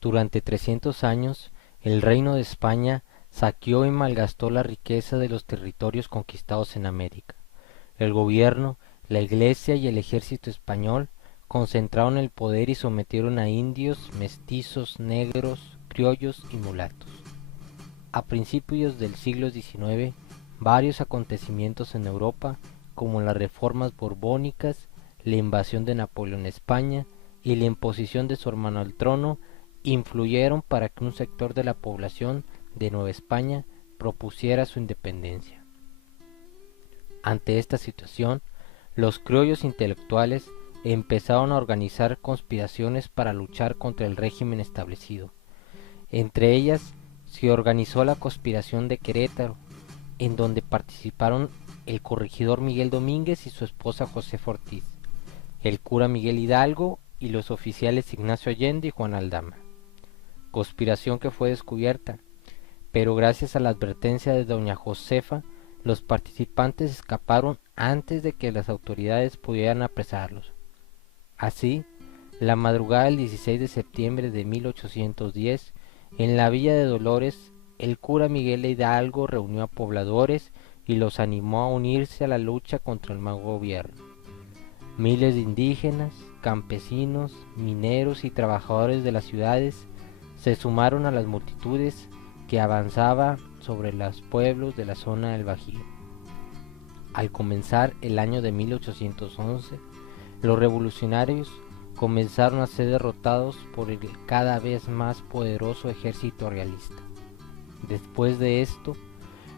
Durante 300 años, el Reino de España saqueó y malgastó la riqueza de los territorios conquistados en América. El gobierno, la Iglesia y el ejército español concentraron el poder y sometieron a indios, mestizos, negros, criollos y mulatos. A principios del siglo XIX, varios acontecimientos en Europa, como las reformas borbónicas, la invasión de Napoleón a España y la imposición de su hermano al trono, influyeron para que un sector de la población de Nueva España propusiera su independencia. Ante esta situación, los criollos intelectuales empezaron a organizar conspiraciones para luchar contra el régimen establecido. Entre ellas se organizó la conspiración de Querétaro, en donde participaron el corregidor Miguel Domínguez y su esposa Josefa Ortiz, el cura Miguel Hidalgo y los oficiales Ignacio Allende y Juan Aldama. Conspiración que fue descubierta, pero gracias a la advertencia de doña Josefa, los participantes escaparon antes de que las autoridades pudieran apresarlos. Así, la madrugada del 16 de septiembre de 1810, en la villa de Dolores, el cura Miguel Hidalgo reunió a pobladores y los animó a unirse a la lucha contra el mal gobierno. Miles de indígenas, campesinos, mineros y trabajadores de las ciudades se sumaron a las multitudes que avanzaba sobre los pueblos de la zona del Bajío. Al comenzar el año de 1811, los revolucionarios comenzaron a ser derrotados por el cada vez más poderoso ejército realista. Después de esto,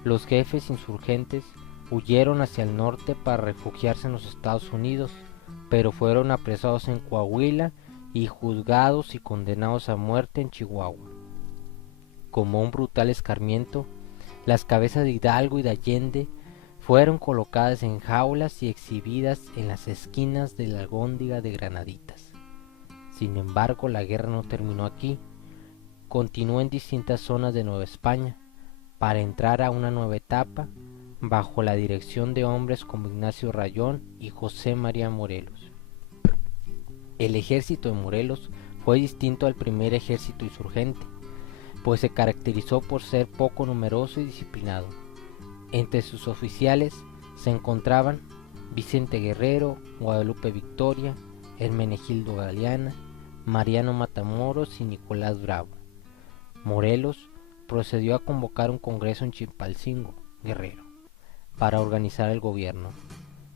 los jefes insurgentes huyeron hacia el norte para refugiarse en los Estados Unidos, pero fueron apresados en Coahuila y juzgados y condenados a muerte en Chihuahua. Como un brutal escarmiento, las cabezas de Hidalgo y de Allende fueron colocadas en jaulas y exhibidas en las esquinas de la Alhóndiga de Granaditas. Sin embargo, la guerra no terminó aquí, continuó en distintas zonas de Nueva España, para entrar a una nueva etapa, bajo la dirección de hombres como Ignacio Rayón y José María Morelos. El ejército de Morelos fue distinto al primer ejército insurgente, pues se caracterizó por ser poco numeroso y disciplinado. Entre sus oficiales se encontraban Vicente Guerrero, Guadalupe Victoria, Hermenegildo Galeana, Mariano Matamoros y Nicolás Bravo. Morelos procedió a convocar un congreso en Chilpancingo, Guerrero, para organizar el gobierno.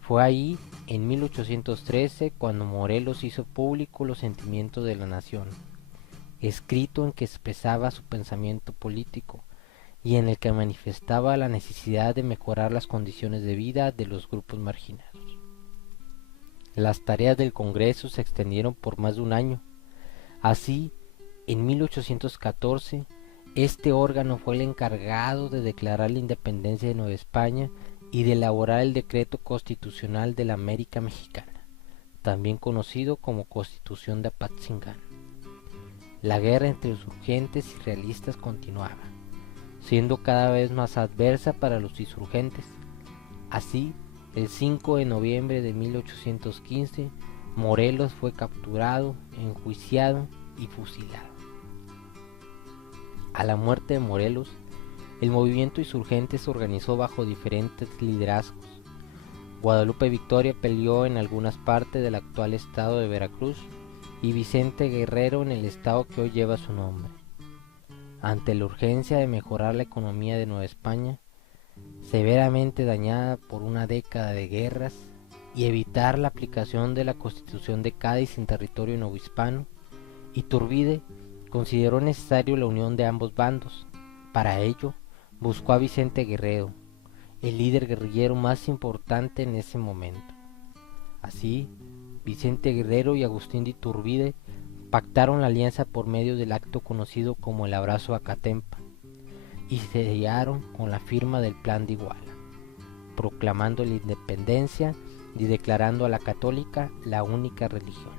Fue ahí, en 1813, cuando Morelos hizo público los sentimientos de la nación, escrito en que expresaba su pensamiento político y en el que manifestaba la necesidad de mejorar las condiciones de vida de los grupos marginados. Las tareas del Congreso se extendieron por más de un año. Así, en 1814, este órgano fue el encargado de declarar la independencia de Nueva España y de elaborar el decreto constitucional de la América Mexicana, también conocido como Constitución de Apatzingán. La guerra entre insurgentes y realistas continuaba, siendo cada vez más adversa para los insurgentes. Así, el 5 de noviembre de 1815, Morelos fue capturado, enjuiciado y fusilado. A la muerte de Morelos, el movimiento insurgente se organizó bajo diferentes liderazgos. Guadalupe Victoria peleó en algunas partes del actual estado de Veracruz y Vicente Guerrero en el estado que hoy lleva su nombre. Ante la urgencia de mejorar la economía de Nueva España, severamente dañada por una década de guerras, y evitar la aplicación de la Constitución de Cádiz en territorio novohispano, Iturbide consideró necesario la unión de ambos bandos. Para ello, buscó a Vicente Guerrero, el líder guerrillero más importante en ese momento. Así, Vicente Guerrero y Agustín de Iturbide pactaron la alianza por medio del acto conocido como el Abrazo a Catempa y se sellaron con la firma del Plan de Iguala, proclamando la independencia y declarando a la católica la única religión.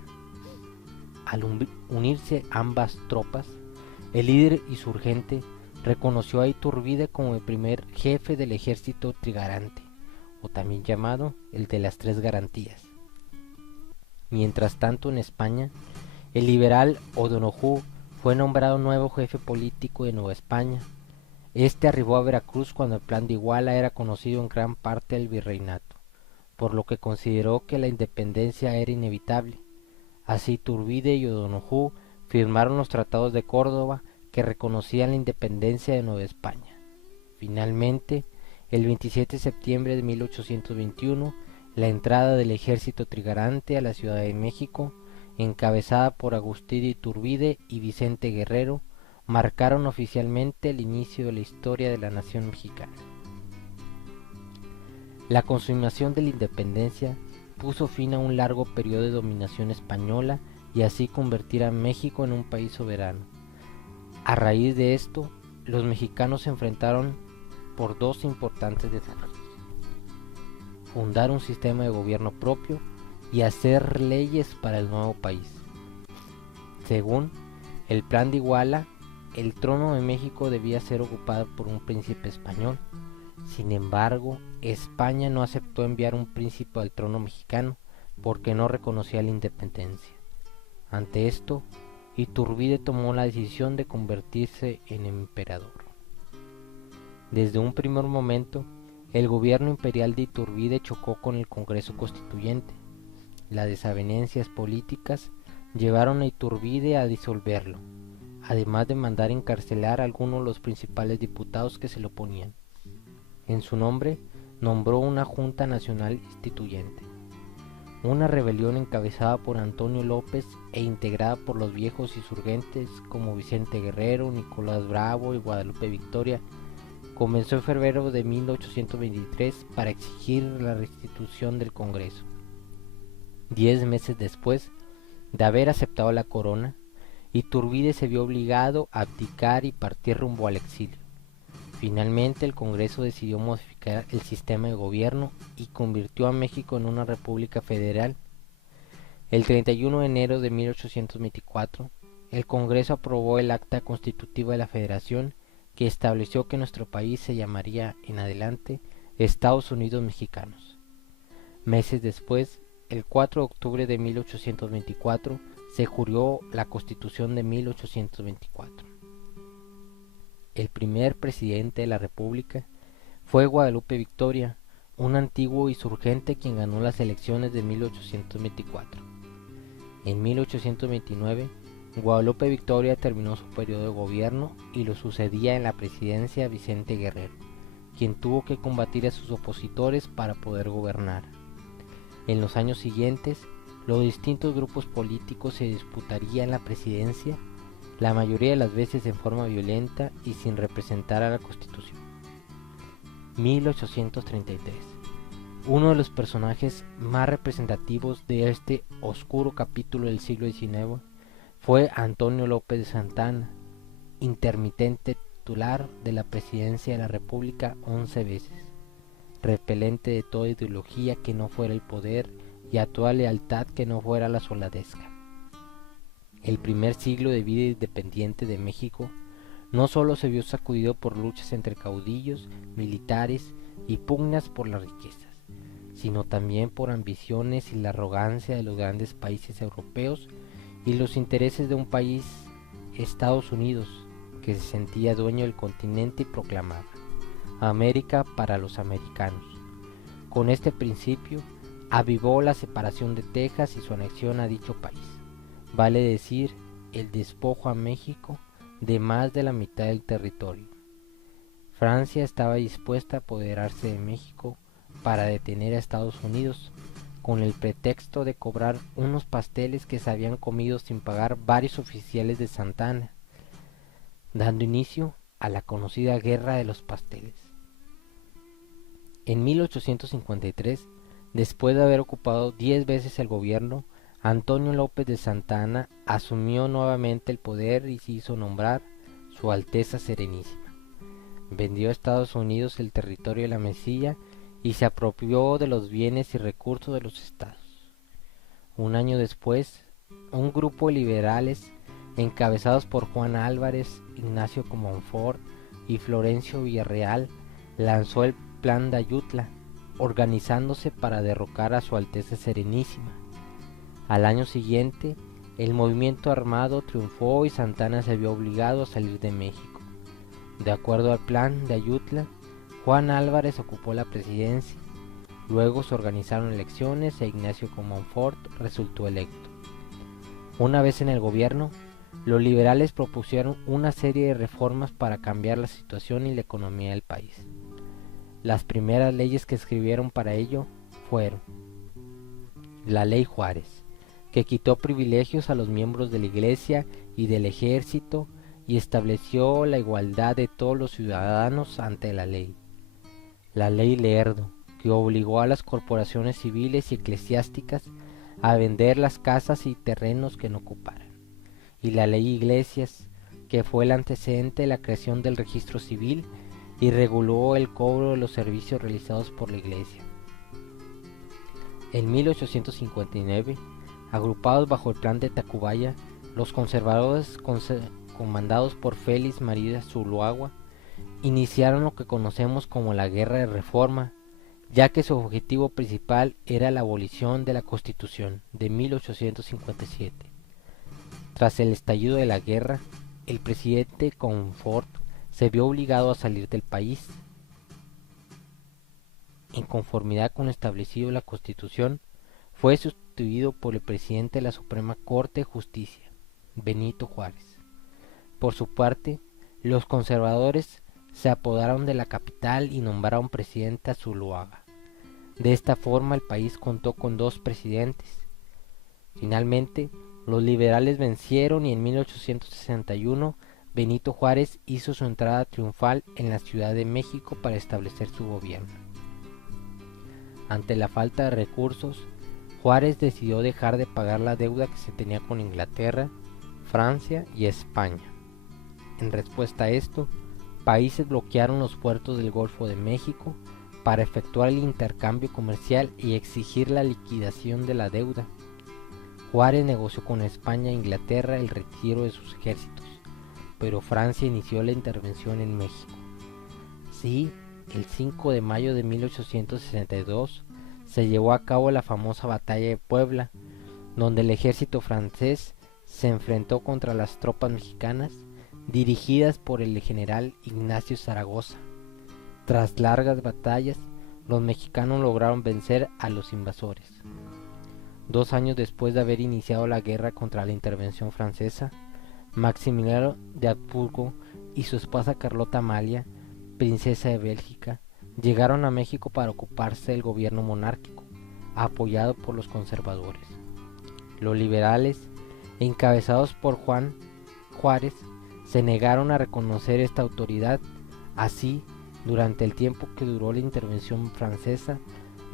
Al unirse ambas tropas, el líder insurgente reconoció a Iturbide como el primer jefe del ejército trigarante, o también llamado el de las tres garantías. Mientras tanto, en España, el liberal O'Donoghue Fue nombrado nuevo jefe político de Nueva España. Este arribó a Veracruz cuando el Plan de Iguala era conocido en gran parte del virreinato, por lo que consideró que la independencia era inevitable. Así Iturbide y O'Donojú firmaron los tratados de Córdoba que reconocían la independencia de Nueva España. Finalmente, el 27 de septiembre de 1821, la entrada del ejército trigarante a la Ciudad de México, encabezada por Agustín de Iturbide y Vicente Guerrero, marcaron oficialmente el inicio de la historia de la nación mexicana. La consumación de la independencia puso fin a un largo periodo de dominación española y así convertir a México en un país soberano. A raíz de esto, los mexicanos se enfrentaron por dos importantes desafíos: fundar un sistema de gobierno propio y hacer leyes para el nuevo país. Según el Plan de Iguala, el trono de México debía ser ocupado por un príncipe español. Sin embargo, España no aceptó enviar un príncipe al trono mexicano porque no reconocía la independencia. Ante esto, Iturbide tomó la decisión de convertirse en emperador. Desde un primer momento, el gobierno imperial de Iturbide chocó con el Congreso Constituyente. Las desavenencias políticas llevaron a Iturbide a disolverlo, además de mandar encarcelar a algunos de los principales diputados que se le oponían. En su nombre, nombró una Junta Nacional Instituyente, una rebelión encabezada por Antonio López e integrada por los viejos insurgentes como Vicente Guerrero, Nicolás Bravo y Guadalupe Victoria. Comenzó en febrero de 1823 para exigir la restitución del Congreso. 10 meses después de haber aceptado la corona, Iturbide se vio obligado a abdicar y partir rumbo al exilio. Finalmente, el Congreso decidió modificar el sistema de gobierno y convirtió a México en una república federal. El 31 de enero de 1824, el Congreso aprobó el Acta Constitutiva de la Federación, que estableció que nuestro país se llamaría en adelante Estados Unidos Mexicanos. Meses después, el 4 de octubre de 1824, se juró la Constitución de 1824. El primer presidente de la República fue Guadalupe Victoria, un antiguo insurgente quien ganó las elecciones de 1824. En 1829, Guadalupe Victoria terminó su periodo de gobierno y lo sucedía en la presidencia Vicente Guerrero, quien tuvo que combatir a sus opositores para poder gobernar. En los años siguientes, los distintos grupos políticos se disputarían la presidencia, la mayoría de las veces en forma violenta y sin representar a la Constitución. 1833. Uno de los personajes más representativos de este oscuro capítulo del siglo XIX fue Antonio López de Santa Anna, intermitente titular de la presidencia de la República 11 veces, repelente de toda ideología que no fuera el poder y a toda lealtad que no fuera la soldadesca. El primer siglo de vida independiente de México no solo se vio sacudido por luchas entre caudillos, militares y pugnas por las riquezas, sino también por ambiciones y la arrogancia de los grandes países europeos y los intereses de un país, Estados Unidos, que se sentía dueño del continente y proclamaba América para los americanos. Con este principio, avivó la separación de Texas y su anexión a dicho país. Vale decir, el despojo a México de más de la mitad del territorio. Francia estaba dispuesta a apoderarse de México para detener a Estados Unidos, con el pretexto de cobrar unos pasteles que se habían comido sin pagar varios oficiales de Santa Anna, dando inicio a la conocida Guerra de los Pasteles. En 1853, después de haber ocupado 10 veces el gobierno, Antonio López de Santa Anna asumió nuevamente el poder y se hizo nombrar Su Alteza Serenísima. Vendió a Estados Unidos el territorio de la Mesilla y se apropió de los bienes y recursos de los estados. Un año después, un grupo de liberales encabezados por Juan Álvarez, Ignacio Comonfort y Florencio Villarreal lanzó el Plan de Ayutla, organizándose para derrocar a Su Alteza Serenísima. Al año siguiente, El movimiento armado triunfó y Santana se vio obligado a salir de México. De acuerdo al plan de Ayutla, Juan Álvarez ocupó la presidencia. Luego se organizaron elecciones e Ignacio Comonfort resultó electo. Una vez en el gobierno, los liberales propusieron una serie de reformas para cambiar la situación y la economía del país. Las primeras leyes que escribieron para ello fueron la Ley Juárez, que quitó privilegios a los miembros de la Iglesia y del Ejército y estableció la igualdad de todos los ciudadanos ante la ley. La Ley Lerdo, que obligó a las corporaciones civiles y eclesiásticas a vender las casas y terrenos que no ocuparan. Y la Ley Iglesias, que fue el antecedente de la creación del registro civil y reguló el cobro de los servicios realizados por la Iglesia. En 1859, agrupados bajo el plan de Tacubaya, los conservadores comandados por Félix María Zuloaga iniciaron lo que conocemos como la Guerra de Reforma, ya que su objetivo principal era la abolición de la Constitución de 1857. Tras el estallido de la guerra, el presidente Comonfort se vio obligado a salir del país. En conformidad con lo establecido en la Constitución, fue sustituido por el presidente de la Suprema Corte de Justicia, Benito Juárez. Por su parte, los conservadores se apoderaron de la capital y nombraron presidente a Zuloaga. De esta forma el país contó con dos presidentes. Finalmente, los liberales vencieron y en 1861 Benito Juárez hizo su entrada triunfal en la Ciudad de México para establecer su gobierno. Ante la falta de recursos, Juárez decidió dejar de pagar la deuda que se tenía con Inglaterra, Francia y España. En respuesta a esto, países bloquearon los puertos del Golfo de México para efectuar el intercambio comercial y exigir la liquidación de la deuda. Juárez negoció con España e Inglaterra el retiro de sus ejércitos, pero Francia inició la intervención en México. Así, el 5 de mayo de 1862 se llevó a cabo la famosa Batalla de Puebla, donde el ejército francés se enfrentó contra las tropas mexicanas dirigidas por el general Ignacio Zaragoza. Tras largas batallas, los mexicanos lograron vencer a los invasores. 2 años después de haber iniciado la guerra contra la intervención francesa, Maximiliano de Habsburgo y su esposa Carlota Amalia, princesa de Bélgica, llegaron a México para ocuparse del gobierno monárquico, apoyado por los conservadores. Los liberales, encabezados por Juan Juárez, se negaron a reconocer esta autoridad. Así, durante el tiempo que duró la intervención francesa,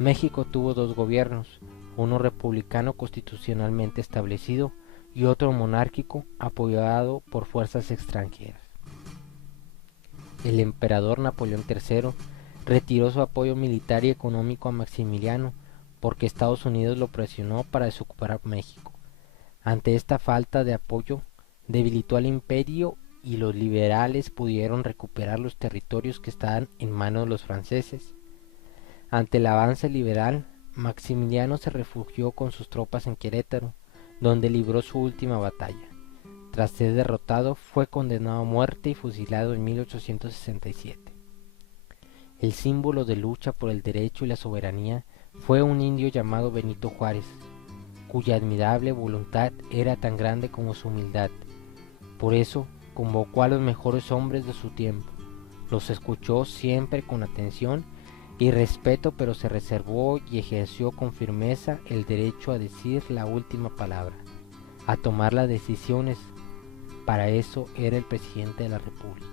México tuvo 2 gobiernos, uno republicano constitucionalmente establecido y otro monárquico apoyado por fuerzas extranjeras. El emperador Napoleón III retiró su apoyo militar y económico a Maximiliano porque Estados Unidos lo presionó para desocupar México. Ante esta falta de apoyo, debilitó al imperio y los liberales pudieron recuperar los territorios que estaban en manos de los franceses. Ante el avance liberal, Maximiliano se refugió con sus tropas en Querétaro, donde libró su última batalla. Tras ser derrotado, fue condenado a muerte y fusilado en 1867. El símbolo de lucha por el derecho y la soberanía fue un indio llamado Benito Juárez, cuya admirable voluntad era tan grande como su humildad. Por eso, convocó a los mejores hombres de su tiempo, los escuchó siempre con atención y respeto, pero se reservó y ejerció con firmeza el derecho a decir la última palabra, a tomar las decisiones. Para eso era el presidente de la República.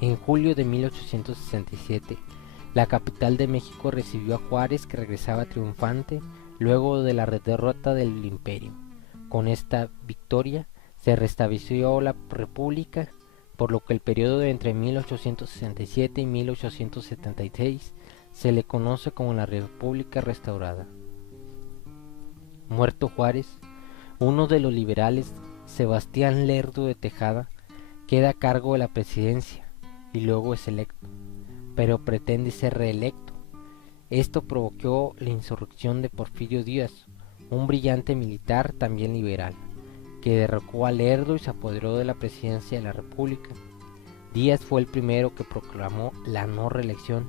En julio de 1867, la capital de México recibió a Juárez, que regresaba triunfante luego de la derrota del imperio. Con esta victoria se restableció la República, por lo que el periodo de entre 1867 y 1876 se le conoce como la República Restaurada. Muerto Juárez, uno de los liberales, Sebastián Lerdo de Tejada, queda a cargo de la presidencia y luego es electo, pero pretende ser reelecto. Esto provocó la insurrección de Porfirio Díaz, un brillante militar también liberal, que derrocó a Lerdo y se apoderó de la presidencia de la República. Díaz fue el primero que proclamó la no reelección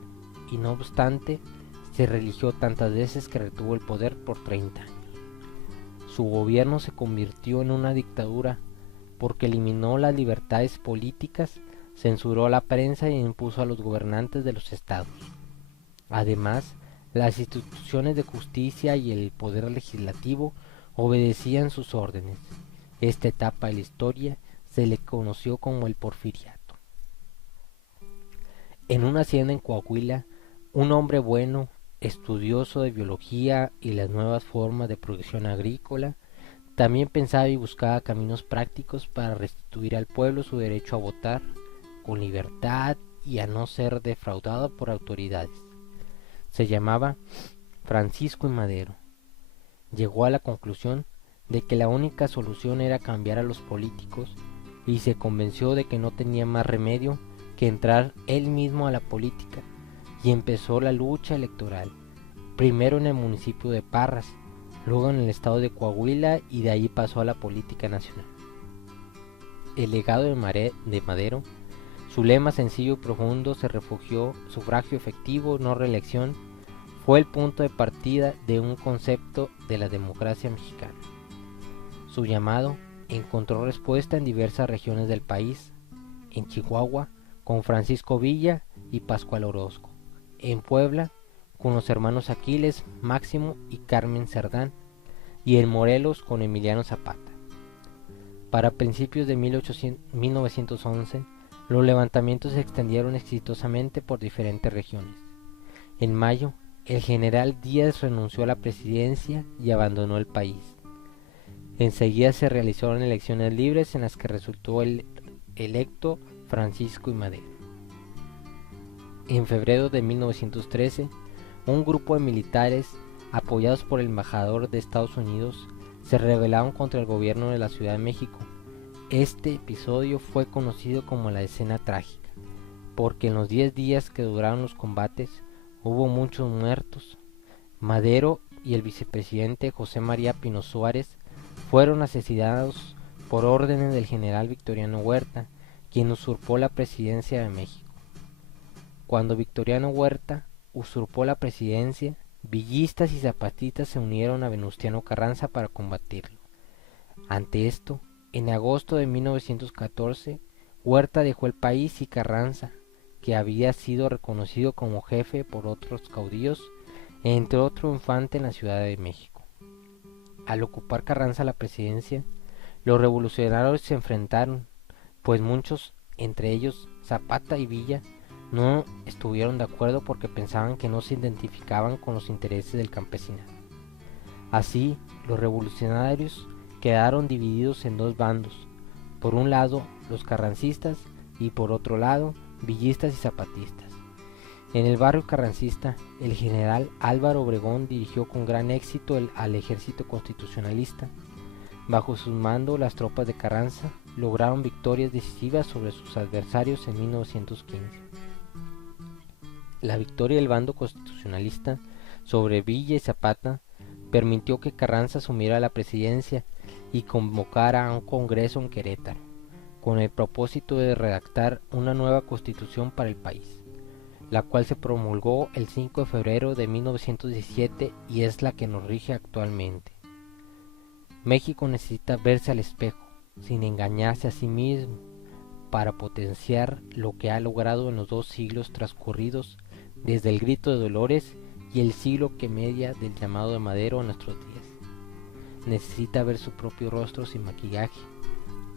y no obstante se reeligió tantas veces que retuvo el poder por 30 años. Su gobierno se convirtió en una dictadura porque eliminó las libertades políticas, censuró a la prensa y impuso a los gobernantes de los estados. Además, las instituciones de justicia y el poder legislativo obedecían sus órdenes. Esta etapa de la historia se le conoció como el Porfiriato. En una hacienda en Coahuila, un hombre bueno, estudioso de biología y las nuevas formas de producción agrícola, también pensaba y buscaba caminos prácticos para restituir al pueblo su derecho a votar con libertad y a no ser defraudado por autoridades. Se llamaba Francisco I. Madero. Llegó a la conclusión de que la única solución era cambiar a los políticos y se convenció de que no tenía más remedio que entrar él mismo a la política y empezó la lucha electoral, primero en el municipio de Parras, luego en el estado de Coahuila y de ahí pasó a la política nacional. El legado de Madero, su lema sencillo y profundo se refugió, sufragio efectivo, no reelección, fue el punto de partida de un concepto de la democracia mexicana. Su llamado encontró respuesta en diversas regiones del país, en Chihuahua con Francisco Villa y Pascual Orozco, en Puebla con los hermanos Aquiles, Máximo y Carmen Cerdán, y en Morelos con Emiliano Zapata. Para principios de 1911, los levantamientos se extendieron exitosamente por diferentes regiones. En mayo, el general Díaz renunció a la presidencia y abandonó el país. Enseguida se realizaron elecciones libres en las que resultó electo Francisco I. Madero. En febrero de 1913, un grupo de militares, apoyados por el embajador de Estados Unidos, se rebelaron contra el gobierno de la Ciudad de México. Este episodio fue conocido como la Escena Trágica, porque en los 10 días que duraron los combates hubo muchos muertos. Madero y el vicepresidente José María Pino Suárez fueron asesinados por órdenes del general Victoriano Huerta, quien usurpó la presidencia de México. Cuando Victoriano Huerta usurpó la presidencia, villistas y zapatistas se unieron a Venustiano Carranza para combatirlo. Ante esto, en agosto de 1914, Huerta dejó el país y Carranza, que había sido reconocido como jefe por otros caudillos, entró triunfante en la Ciudad de México. Al ocupar Carranza la presidencia, los revolucionarios se enfrentaron, pues muchos, entre ellos Zapata y Villa, no estuvieron de acuerdo porque pensaban que no se identificaban con los intereses del campesinado. Así, los revolucionarios quedaron divididos en dos bandos, por un lado los carrancistas y por otro lado villistas y zapatistas. En el barrio carrancista, el general Álvaro Obregón dirigió con gran éxito al ejército constitucionalista. Bajo su mando, las tropas de Carranza lograron victorias decisivas sobre sus adversarios en 1915. La victoria del bando constitucionalista sobre Villa y Zapata permitió que Carranza asumiera la presidencia y convocara a un congreso en Querétaro, con el propósito de redactar una nueva constitución para el país, la cual se promulgó el 5 de febrero de 1917 y es la que nos rige actualmente. México necesita verse al espejo, sin engañarse a sí mismo, para potenciar lo que ha logrado en los 2 siglos transcurridos desde el grito de Dolores y el siglo que media del llamado de Madero a nuestros días. Necesita ver su propio rostro sin maquillaje,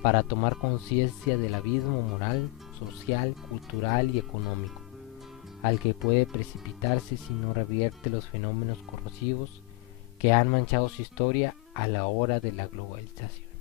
para tomar conciencia del abismo moral, social, cultural y económico, al que puede precipitarse si no revierte los fenómenos corrosivos que han manchado su historia a la hora de la globalización.